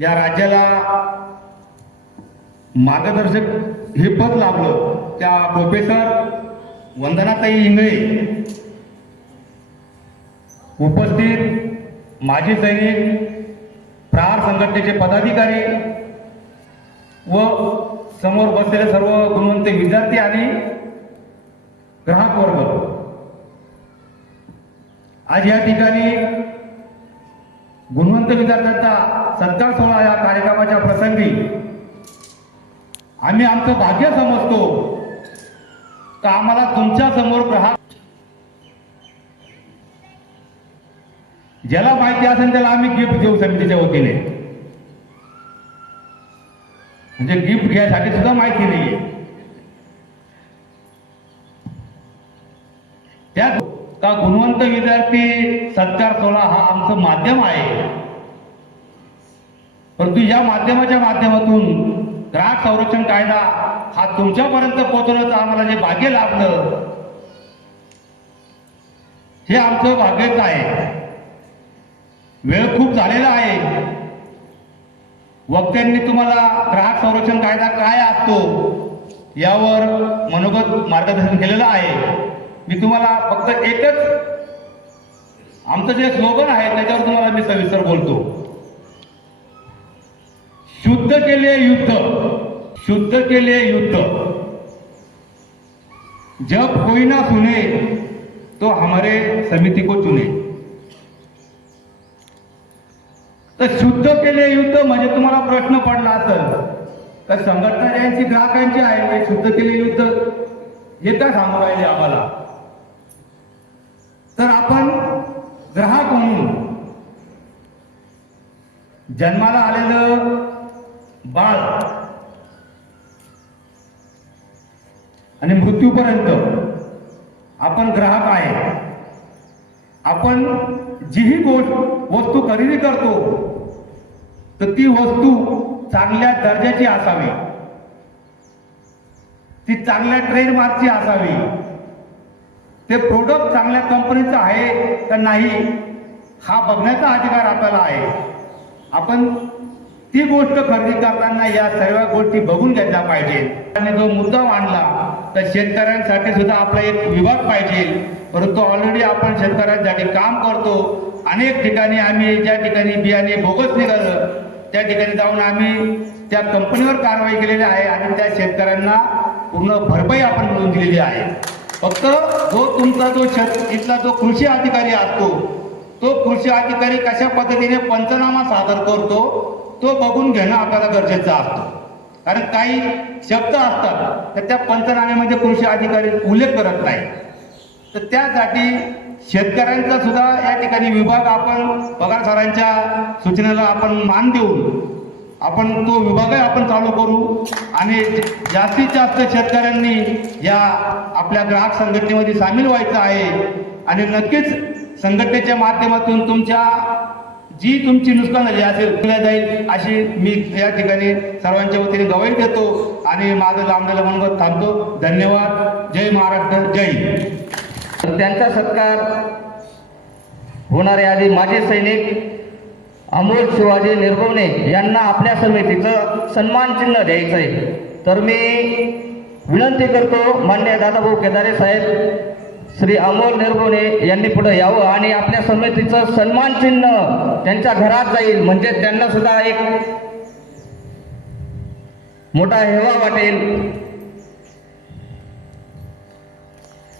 या राज्याला मार्गदर्शक हे पद लाभलं. त्या प्रोफेसर वंदनाताई इंगळे उपस्थित माजी सैनिक प्रहार संघटनेचे पदाधिकारी व समोर बसलेले सर्व गुणवंत विद्यार्थी आणि ग्राहक वर्ग. आज या ठिकाणी गुणवंत विद्यार्थ्यांचा सत्कार सोहळा या कार्यक्रमाच्या प्रसंगी. आम्ही आमचं भाग्य समजतो. का आम्हाला तुमच्यासमोर ग्राहक ज्याला माहिती असेल त्याला आम्ही गिफ्ट देऊ समितीच्या वतीने. म्हणजे गिफ्ट घ्यायसाठी सुद्धा माहिती नाहीये. त्या का गुणवंत विद्यार्थी सत्कार सोहळा हा आमचं माध्यम आहे? परंतु या माध्यमाच्या माध्यमातून ग्राहक संरक्षण कायदा हा तुमच्यापर्यंत पोहोचवण्याचं आम्हाला जे भाग्य लाभलं हे आमचं भाग्यच आहे. वेळ खूप झालेला आहे. वक्त्यांनी तुम्हाला ग्राहक संरक्षण कायदा काय असतो यावर मनोगत मार्गदर्शन केलेलं आहे. मी तुम्हाला फक्त एकच आमचं जे स्लोगन आहे त्याच्यावर तुम्हाला मी सविस्तर बोलतो. शुद्ध केले युद्ध. शुद्ध केले युद्ध. जब कोई ना सुने तो हमारे समिति को चुने. तर शुद्ध केले युद्ध म्हणजे तुम्हाला प्रश्न पडला असेल तर संघटना ज्यांची ग्राहकांची आहे ते शुद्ध केले युद्ध. येतात सांगू राहिले आम्हाला. तर आपण ग्राहक म्हणून जन्माला आलेलं बाळ आणि मृत्यूपर्यंत आपण ग्राहक आहे. आपण जीही गोष्ट वस्तू खरेदी करतो तर ती वस्तू चांगल्या दर्जाची असावी. ती चांगल्या ट्रेडमार्कची असावी. ते प्रोडक्ट चांगल्या कंपनीचं आहे का नाही हा बघण्याचा अधिकार आपल्याला आहे. आपण ती गोष्ट खरेदी करताना या सर्व गोष्टी बघून घेतल्या पाहिजे. आणि जो मुद्दा मांडला तर शेतकऱ्यांसाठी सुद्धा आपला एक विभाग पाहिजे. परंतु ऑलरेडी आपण शेतकऱ्यांसाठी काम करतो. अनेक ठिकाणी आम्ही ज्या ठिकाणी बियाणे बोगस निघालं त्या ठिकाणी जाऊन आम्ही त्या कंपनीवर कारवाई केलेली आहे आणि त्या शेतकऱ्यांना पूर्ण भरपाई आपण मिळवून दिलेली आहे. फक्त जो तुमचा जो शेत इथला जो कृषी अधिकारी असतो तो कृषी अधिकारी कशा पद्धतीने पंचनामा सादर करतो तो बघून घेणं आपल्याला गरजेचं असतं. कारण काही शब्द असतात तर त्या पंचनाम्यामध्ये कृषी अधिकारी उल्लेख करत नाही. तर त्यासाठी शेतकऱ्यांचा सुद्धा या ठिकाणी विभाग आपण पगार सरांच्या सूचनेला आपण मान देऊन आपण तो विभागही आपण चालू करू. आणि जास्तीत जास्त शेतकऱ्यांनी या आपल्या ग्राहक संघटनेमध्ये सामील व्हायचं आहे. आणि नक्कीच संघटनेच्या माध्यमातून तुमच्या जी तुमची नुकसान झाली असेल केल्या जाईल अशी मी या ठिकाणी सर्वांच्या वतीने गवाही देतो. आणि माझं लांबलेलं मनगत थांबतो. धन्यवाद. जय महाराष्ट्र. जय तर त्यांचा सत्कार होणारे आधी माझे सैनिक अमोल शिवाजी निर्भवणे यांना आपल्या समितीचं सन्मान चिन्ह द्यायचं आहे तर मी विनंती करतो मान्य दादाभाऊ केदारे साहेब श्री अमोल निर्भवणे यांनी पुढे यावं आणि आपल्या समितीचं सन्मान चिन्ह त्यांच्या घरात जाईल. म्हणजे त्यांना सुद्धा एक मोठा हेवा वाटेल.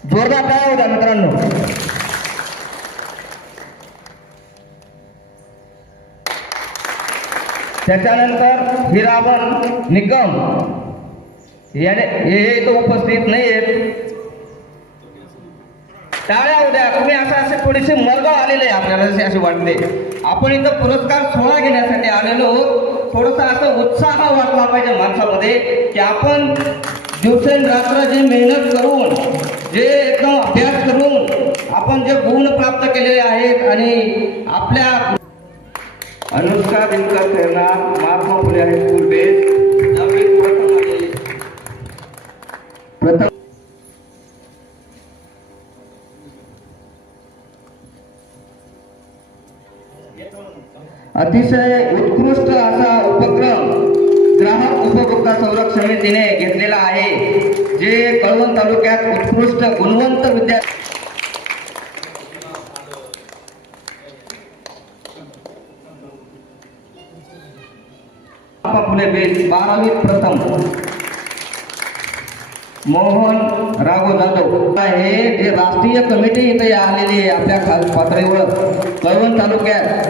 जोरदार काय होता मित्रांनो. त्याच्यानंतर हिराबन निगम याने हे इथं उपस्थित नाही आहेत टाळ्या उद्या. तुम्ही असं असे थोडेसे मरगाव आलेले आहे आपल्याला असे असे वाटते. आपण इथं पुरस्कार सोहळा घेण्यासाठी आलेलो थोडस असं उत्साह वाटला पाहिजे माणसामध्ये की आपण दिवसेंरात्र जे मेहनत करून जे एकदम अभ्यास करून आपण जे गुण प्राप्त केलेले आहेत आणि आपल्या अनुष्का दिनकर प्रेरणा महात्मा फुले हायस्कूल बेस प्रथम अतिशय उत्कृष्ट असा उपक्रम ग्राहक उपभोक्ता संरक्षण समितीने घेतलेला आहे जे कळवण तालुक्यात उत्कृष्ट गुणवंत बेस बारावी प्रथम. मोहन राघव जाधव हे जे राष्ट्रीय कमिटी इथे आलेली आहे आपल्या खास पातळीवर कळवण तालुक्यात.